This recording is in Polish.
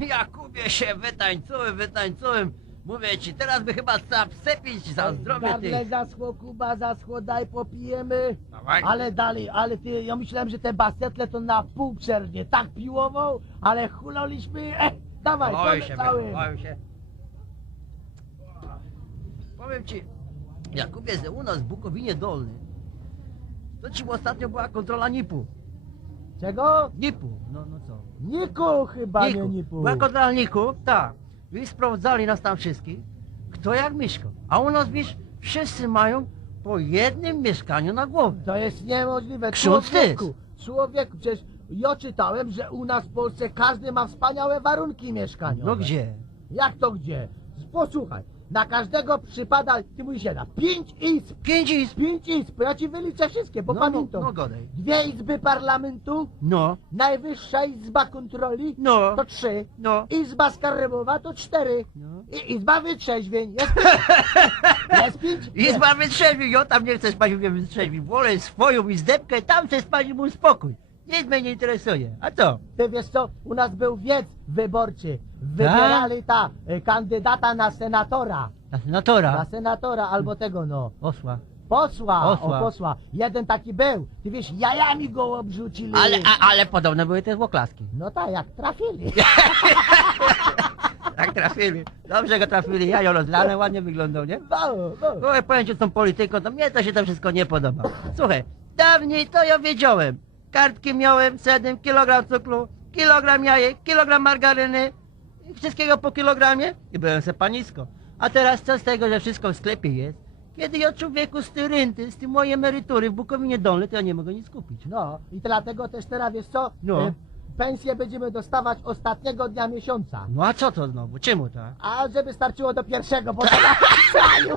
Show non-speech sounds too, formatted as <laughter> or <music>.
Jakubie się wytańcułem, wytańcułem. Mówię ci, teraz by chyba trzeba wsepić za zdrowie Gardle tych. zaschło, Kuba zaschło, daj popijemy. Dawaj. Ale dalej, ale ty, ja myślałem, że te basetle to na pół przerwie. Tak piłował, ale huloliśmy. <laughs> E, dawaj, Boję się, cały. boję się. Powiem ci, Jakubie, że u nas w Bukowinie Dolnej, to ci ostatnio była kontrola NIP-u. Czego? NIP-u, no, no co? Niku chyba, nie Niku. Nipu. Była kontrola NIK-u, tak. I sprawdzali nas tam wszystkich, kto jak mieszka. A u nas, wiesz, wszyscy mają po jednym mieszkaniu na głowę. To jest niemożliwe. Człowieku, człowieku, przecież ja czytałem, że u nas w Polsce każdy ma wspaniałe warunki mieszkaniowe. No gdzie? Jak to gdzie? Posłuchaj, na każdego przypada, ty mówisz jedna, pięć izb, Pięć izb. pięć izb, ja ci wyliczę wszystkie, bo No, no, pamiętam. no godaj. Dwie izby parlamentu, No, najwyższa izba kontroli, no, to trzy, no. izba skarbowa to cztery, no. i izba wytrzeźwień, jest pięć, <laughs> jest pięć, Izba wytrzeźwi, ja tam nie chcę spać u mnie wytrzeźwi. Wolę swoją izdebkę, tam chcę spać i mój spokój. Nic mnie nie interesuje. A co? Ty wiesz co, u nas był wiec wyborczy. Wybierali ta y, kandydata na senatora. Na senatora. Na senatora albo tego no. Osła. Posła, Posła. o posła. Jeden taki był. Ty wiesz, jajami go obrzucili. Ale, a, ale podobne były te oklaski. No tak, jak trafili. <laughs> Tak trafili. Dobrze go trafili, jajo rozlane, ładnie wyglądał, nie? No, no. Powiem ci z tą polityką, to mnie to się to wszystko nie podoba. Słuchaj, dawniej to ja wiedziałem. Kartki miałem, 7 kilogram cukru, kilogram jajek, kilogram margaryny, i wszystkiego po kilogramie i byłem se panisko. A teraz co z tego, że wszystko w sklepie jest? Kiedy ja człowieku z tej rynty, z tej mojej emerytury w Bukowinie Dolnej, to ja nie mogę nic kupić. No i dlatego też teraz wiesz co? No. Y, Pensję będziemy dostawać ostatniego dnia miesiąca. No a co to znowu? Czemu tak? A żeby starczyło do pierwszego, bo to na. <laughs>